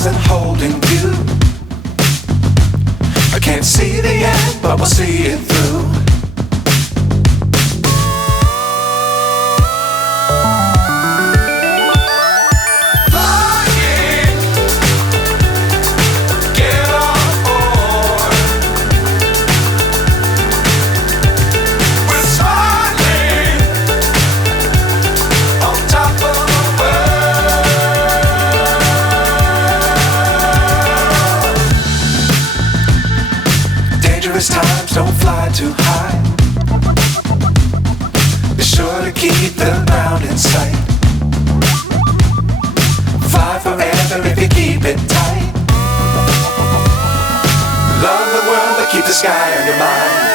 stars and holding you. I can't see the end, but we'll see it through. Times don't fly too high. Be sure to keep the ground in sight. Fly forever if you keep it tight. Love the world but keep the sky on your mind.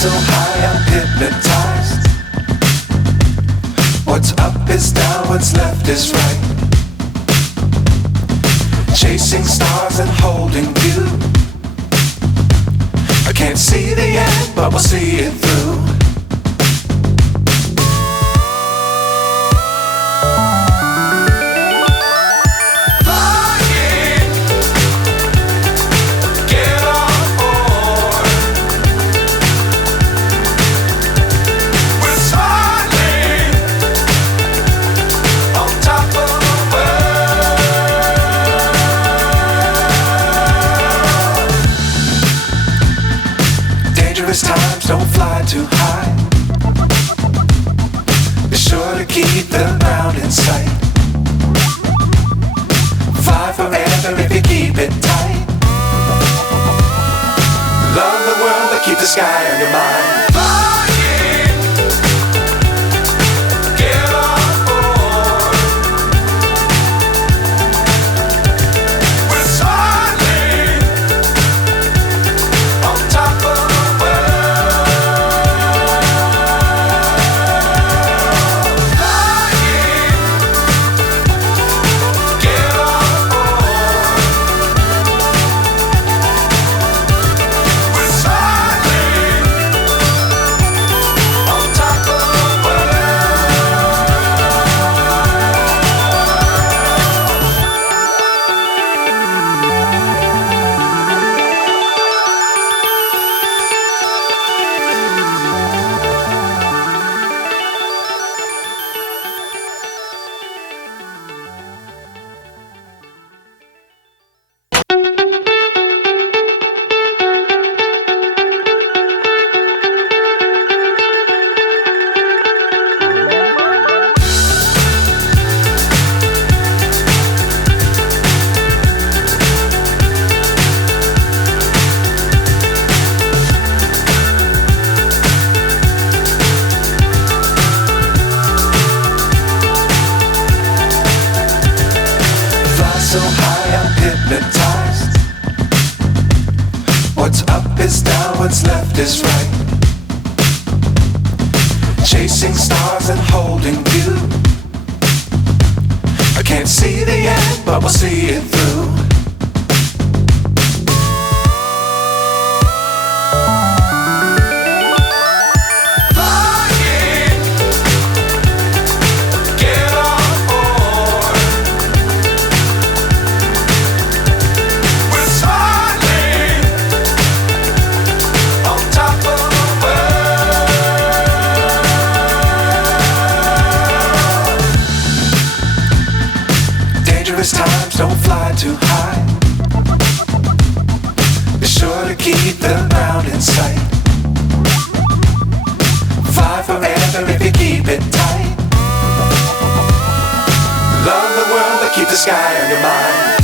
So high I'm hypnotized. What's up is down, what's left is right. Chasing stars and holding you. I can't see the end, but we'll see it through. Times don't fly too high. Be sure to keep the ground in sight. Fly forever if you keep it tight. Love the world but keep the sky on your mind. So high I'm hypnotized. What's up is down, what's left is right. Chasing stars and holding you. I can't see the end, but we'll see it through. don't fly too high. Be sure to keep the ground in sight. Fly forever if you keep it tight. Love the world but keep the sky on your mind.